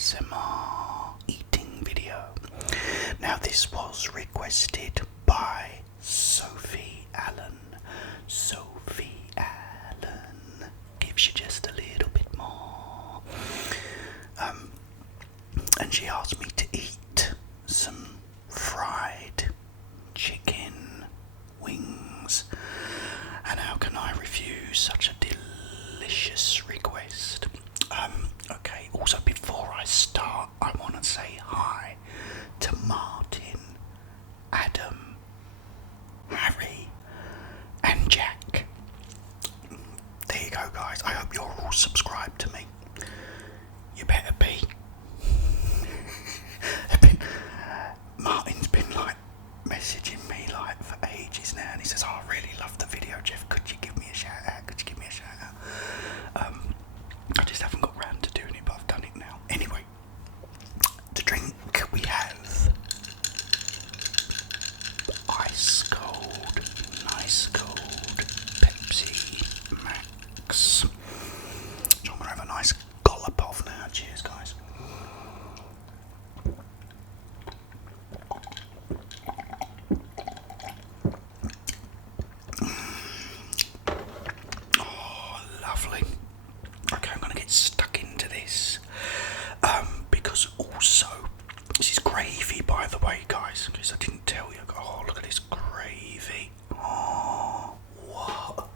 ASMR eating video. Now this was requested by Sophie Allen. Sophie Allen gives you just a little bit more. And she asked me to eat some fried chicken wings. And how can I refuse such a delicious request? Okay, also before I start, I want to say hi to Martin, Adam, Harry, and Jack. There you go, guys. I hope you're all subscribed to me. You better be. Martin's been messaging me for ages now, and he says, "Oh, I really love the video, Jeff. Could you give me a shout out? I just haven't got round to doing it, but I've done it now. Anyway, to drink we have ice cold, nice cold Pepsi Max. So I'm gonna have a nice gollop of now. Cheers, guys. Because also, this is gravy, by the way, guys, because I didn't tell you. Oh, look at this gravy. Oh, what?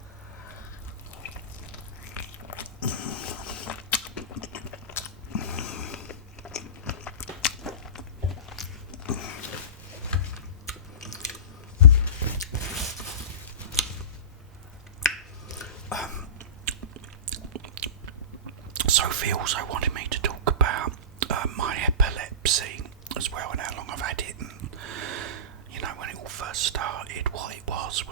Sophie also wanted me to talk about my epilepsy as well, and how long I've had it, and when it all first started, what it was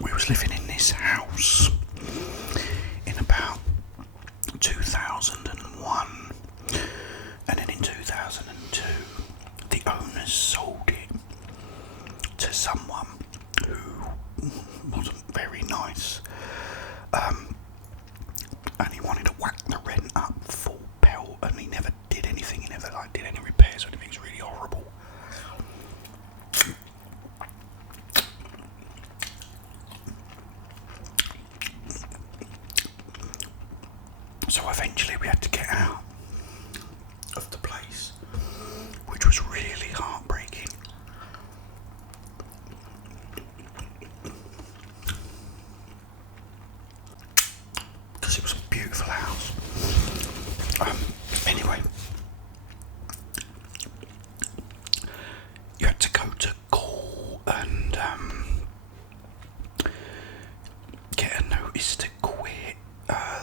we was living in this house in about 2001, and then in 2002 the owners sold it to someone who wasn't very nice, and he wanted to whack the rent up full pelt, and he never did anything. He never did any repairs or anything. It's really horrible. So eventually we had to get out of the place, which was really heartbreaking. Because it was a beautiful house. Anyway, you had to go to court and get a notice to quit.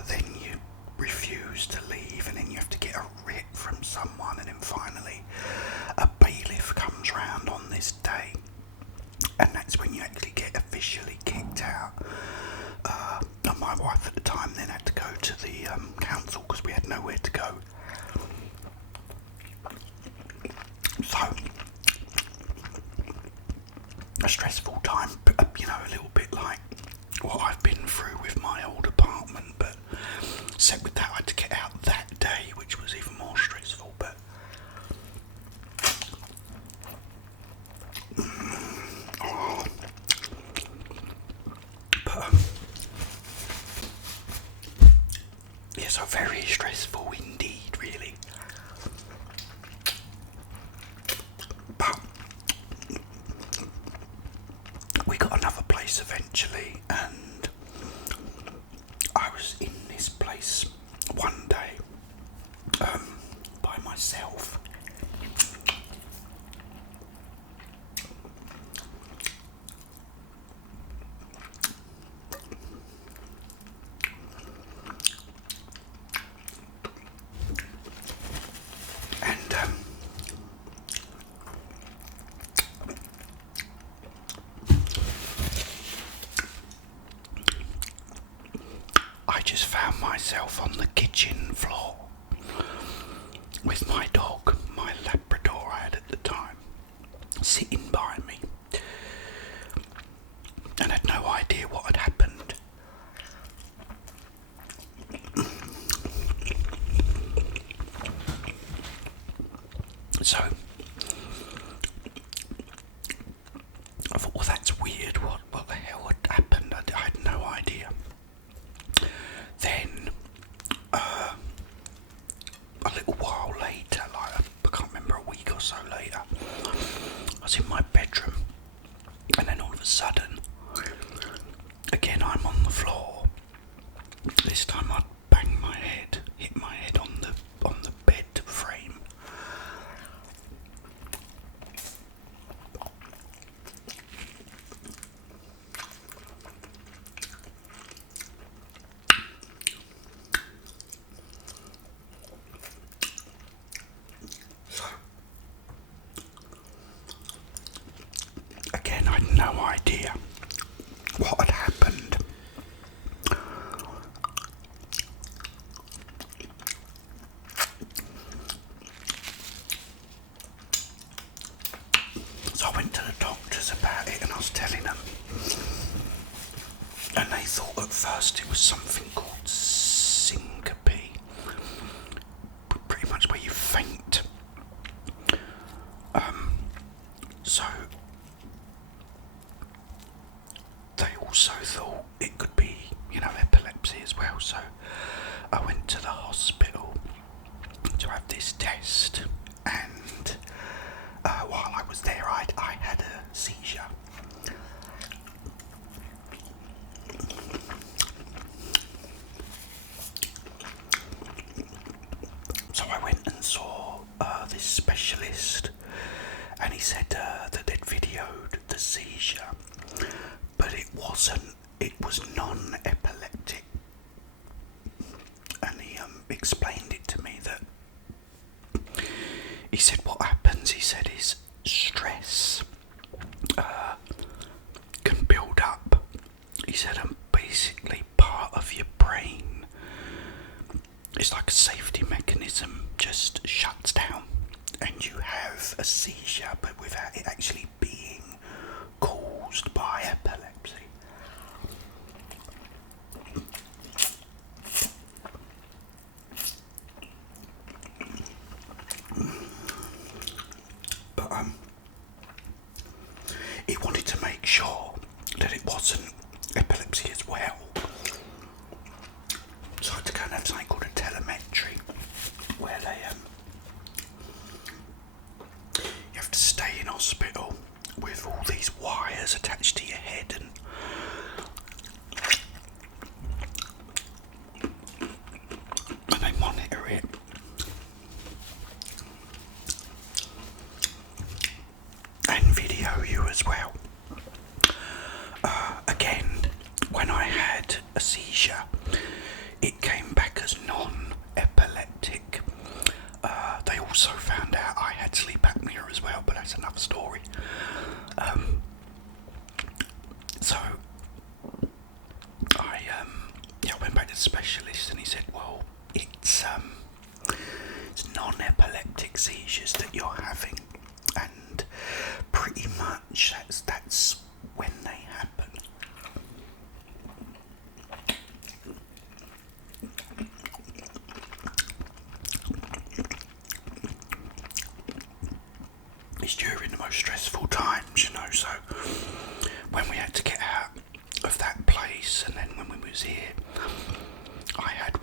Then you refuse to leave, and then you have to get a writ from someone, and then finally a bailiff comes round on this day, and that's when you actually get officially kicked out. And my wife at the time then had to go to the council because we had nowhere to go. So a stressful time, but a little bit like what I've been through with my old apartment, but except with that I had to get out that day, which was even more stressful. But yeah, so very stressful indeed, really. But we got another place eventually, and I was in this place one day by myself. And I just found myself on the kitchen floor with my dog, my Labrador I had at the time. So I thought, well, that's weird. What the hell had happened? I had no idea. Then a little while later, like I can't remember, a week or so later, I was in my bedroom, and then all of a sudden, again I'm on the floor. This time I'd bang my head, hit my head on the bed frame. So again, I had no idea what had happened. So I went to the doctors about it, and I was telling them, and they thought at first it was something called syncope, pretty much where you faint. So they also thought it could be, epilepsy as well. So I went to the hospital to have this test, and while I was there, I had a seizure. So I went and saw this specialist, and he said that they'd videoed the seizure, but it was non-epileptic. And he explained it to me that, he said what happens, he said, is stress can build up. He said, basically part of your brain, it's like a safety mechanism, just shuts down, and you have a seizure, but without it actually being caused by epilepsy. But he wanted to make sure that it wasn't epilepsy as well. So I had to go and have something called a telemetry, where they you have to stay in hospital with all these wires attached to your head, and they monitor it. And video you as well. Again, when I had a seizure, it came back as non-epileptic. They also found out I had sleep apnea as well, but that's another story. So I went back to the specialist, and he said, well, it's non-epileptic seizures that you're having, and pretty much that's when they happen. It's during the most stressful times, so when we had to get out of that place, and then when we was here, I had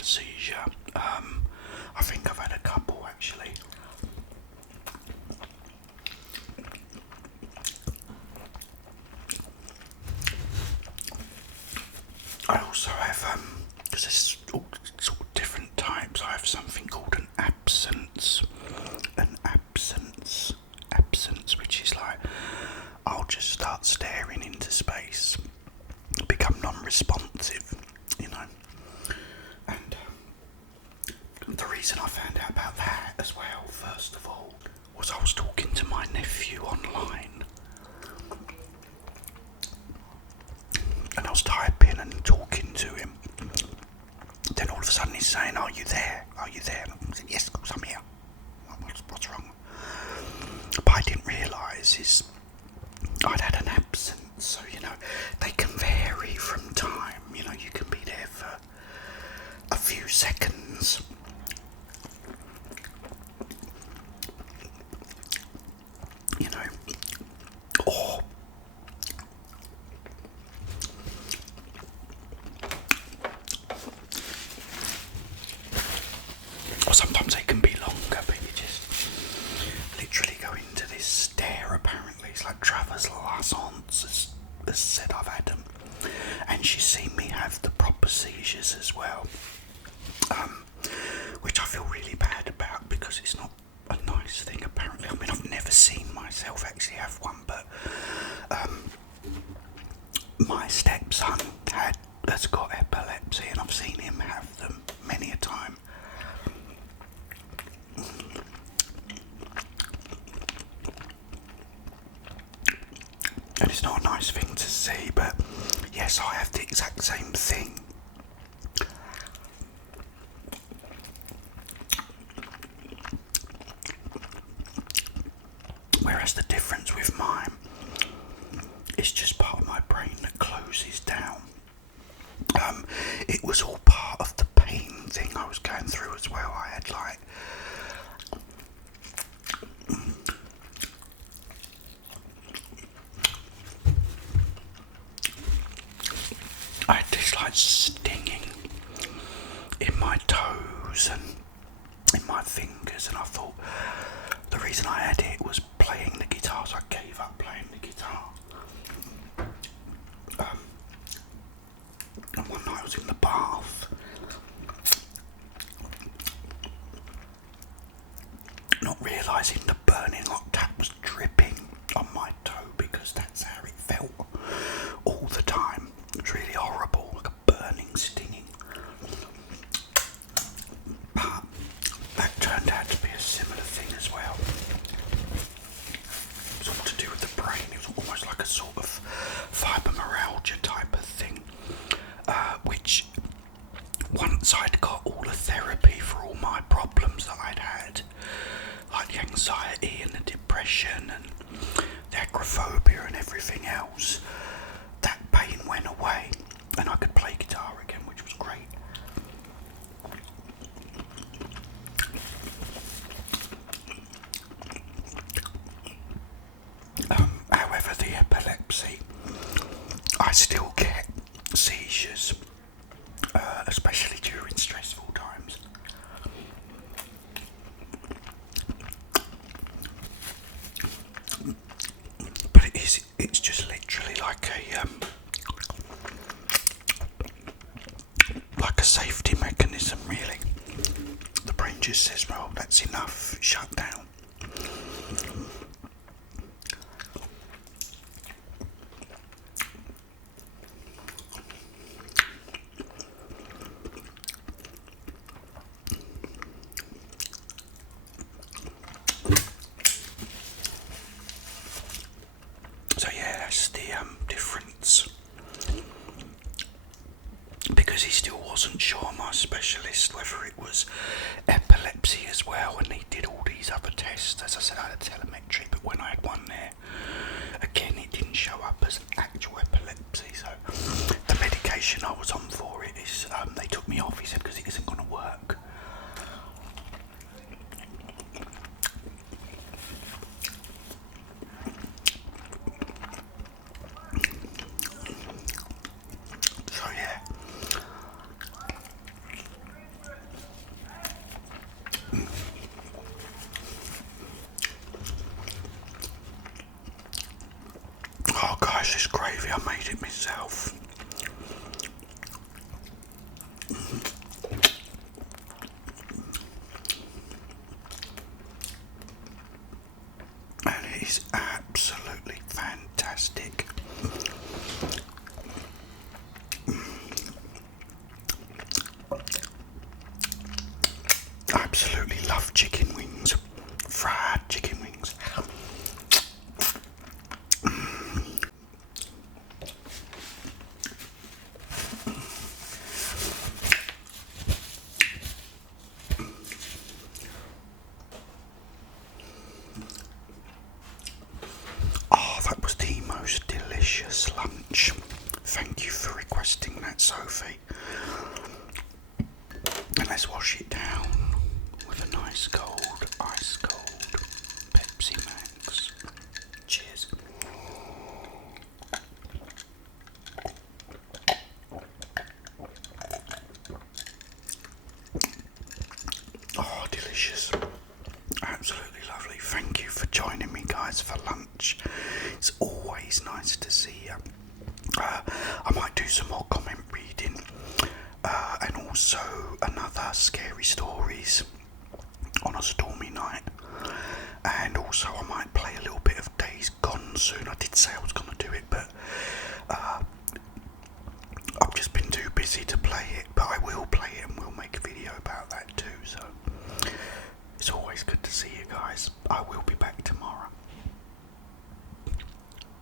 a seizure. I think I've had a couple actually. I also have, because there's all sort of different types, I have something called an absence, which is like, I'll just start staring into space, become non-responsive, and the reason I found out about that as well, first of all, was I was talking to my nephew online, and I was typing and talking to him. Then all of a sudden he's saying, "Are you there? Are you there?" I said, "Yes, of course I'm here. What's wrong?" But I didn't realise I'd had an absence, so they can vary from time. You can be there for a few seconds, sometimes they can be longer, but you just literally go into this stare. Apparently, it's like Travers Lassance has said I've had them, and she's seen me have the proper seizures as well, which I feel really bad about because it's not a nice thing. Apparently, I mean, I've never seen myself actually have one, but my stepson has got epilepsy, and I've seen him have them many a time. And it's not a nice thing to see, but yes, I have the exact same thing. Whereas the difference with mine, it's just part of my brain that closes down. It was all part of the pain thing I was going through as well. I had like this like stinging in my toes and in my fingers, and I thought the reason I had it was playing the guitar, so I gave up playing the guitar. And one night I was in the bath, not realising the burning hot tap was dripping on my toe because that's how it felt all the time. It was really horrible, like a burning, stinging. But that turned out to be a similar thing as well. It was all to do with the brain. It was almost like a sort of fibromyalgia type of thing, which once I'd got all the therapy for all my problems that I'd had, like the anxiety and the depression and the agoraphobia and everything else, that pain went away and I could play guitar again, which was great. However, the epilepsy, I still get seizures, especially during stressful times. But it's just literally like a safety mechanism, really. The brain just says, well, that's enough, shut down. So yeah, that's the difference. Because he still wasn't sure, my specialist, whether it was epilepsy as well, and he did all these other tests. As I said, I had telemetry, but when I had one there, again, it didn't show up as actual epilepsy. So the medication I was on for it is, they took me off, he said, because it isn't going to work. So yeah. Oh gosh, this gravy, I made it myself. And it is absolutely fantastic. I absolutely love chicken wings, fried chicken wings. Oh, that was the most delicious lunch. Thank you for requesting that, Sophie. And let's wash it down with a nice cold, ice cold delicious. Absolutely lovely. Thank you for joining me, guys, for lunch. It's always nice to see you. I might do some more comment reading, and also another scary stories on a stormy night. And also I might play a little bit of Days Gone soon. I did say I was going to do it, but I've just been too busy to play it. But I will play it and we'll make a video about that too. So it's always good to see you guys. I will be back tomorrow.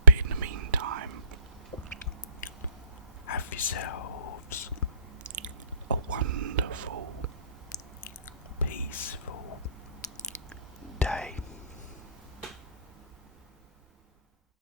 But in the meantime, have yourselves a wonderful